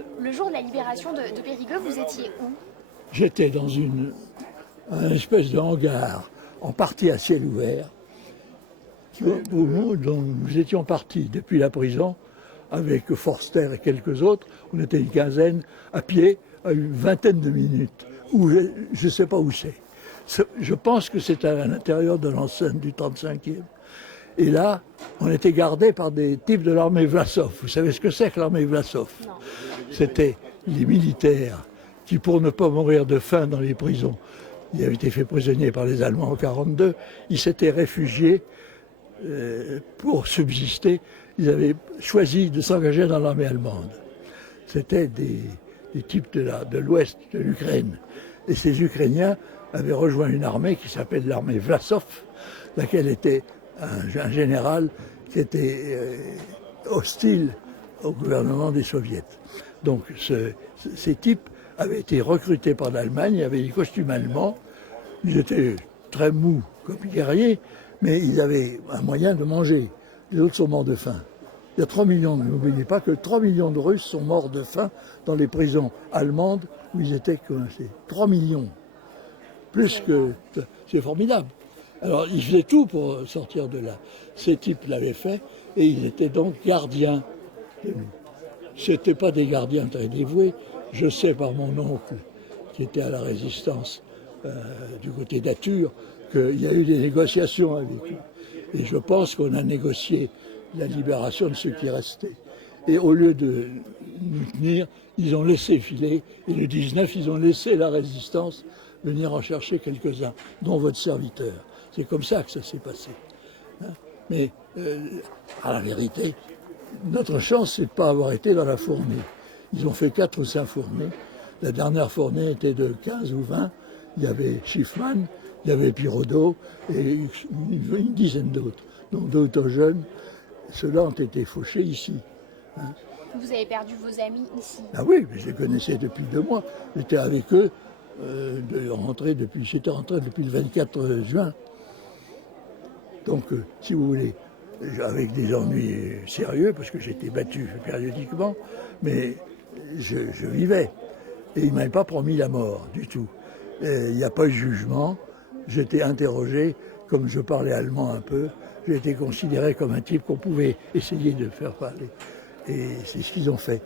Le jour de la libération de Périgueux, vous étiez où? J'étais dans une espèce de hangar, en partie à ciel ouvert, dont nous étions partis depuis la prison, avec Forster et quelques autres. On était une quinzaine, à pied, à une vingtaine de minutes. Je ne sais pas où c'est. Je pense que c'est à l'intérieur de l'enceinte du 35e. Et là, on était gardés par des types de l'armée Vlasov. Vous savez ce que c'est que l'armée Vlasov? C'était les militaires qui, pour ne pas mourir de faim dans les prisons, ils avaient été faits prisonniers par les Allemands en 1942, ils s'étaient réfugiés pour subsister. Ils avaient choisi de s'engager dans l'armée allemande. C'était des types de l'ouest de l'Ukraine. Et ces Ukrainiens avaient rejoint une armée qui s'appelle l'armée Vlasov, laquelle était un général qui était hostile au gouvernement des soviets. Donc ces types avaient été recrutés par l'Allemagne, ils avaient des costumes allemands, ils étaient très mous comme guerriers, mais ils avaient un moyen de manger. Les autres sont morts de faim. Il y a 3 millions, n'oubliez pas que 3 millions de Russes sont morts de faim dans les prisons allemandes où ils étaient coincés. 3 millions. Plus que... C'est formidable. Alors, ils faisaient tout pour sortir de là. Ces types l'avaient fait et ils étaient donc gardiens de nous. Ce n'étaient pas des gardiens très dévoués. Je sais par mon oncle, qui était à la résistance du côté d'Atur, qu'il y a eu des négociations avec eux. Et je pense qu'on a négocié la libération de ceux qui restaient. Et au lieu de nous tenir, ils ont laissé filer. Et le 19, ils ont laissé la résistance venir en chercher quelques-uns, dont votre serviteur. C'est comme ça que ça s'est passé. Hein? Mais à la vérité, notre chance, c'est de ne pas avoir été dans la fournée. Ils ont fait 4 ou 5 fournées. La dernière fournée était de 15 ou 20. Il y avait Schiffman, il y avait Pirodo et une dizaine d'autres. Donc d'autres jeunes, ceux-là ont été fauchés ici. Hein. Vous avez perdu vos amis ici? Ah oui, mais je les connaissais depuis 2 mois. J'étais avec eux, j'étais rentré depuis le 24 juin. Donc, si vous voulez, avec des ennuis sérieux, parce que j'étais battu périodiquement, mais je vivais. Et ils ne m'avaient pas promis la mort du tout. Il n'y a pas eu de jugement. J'étais interrogé, comme je parlais allemand un peu, j'ai été considéré comme un type qu'on pouvait essayer de faire parler. Et c'est ce qu'ils ont fait.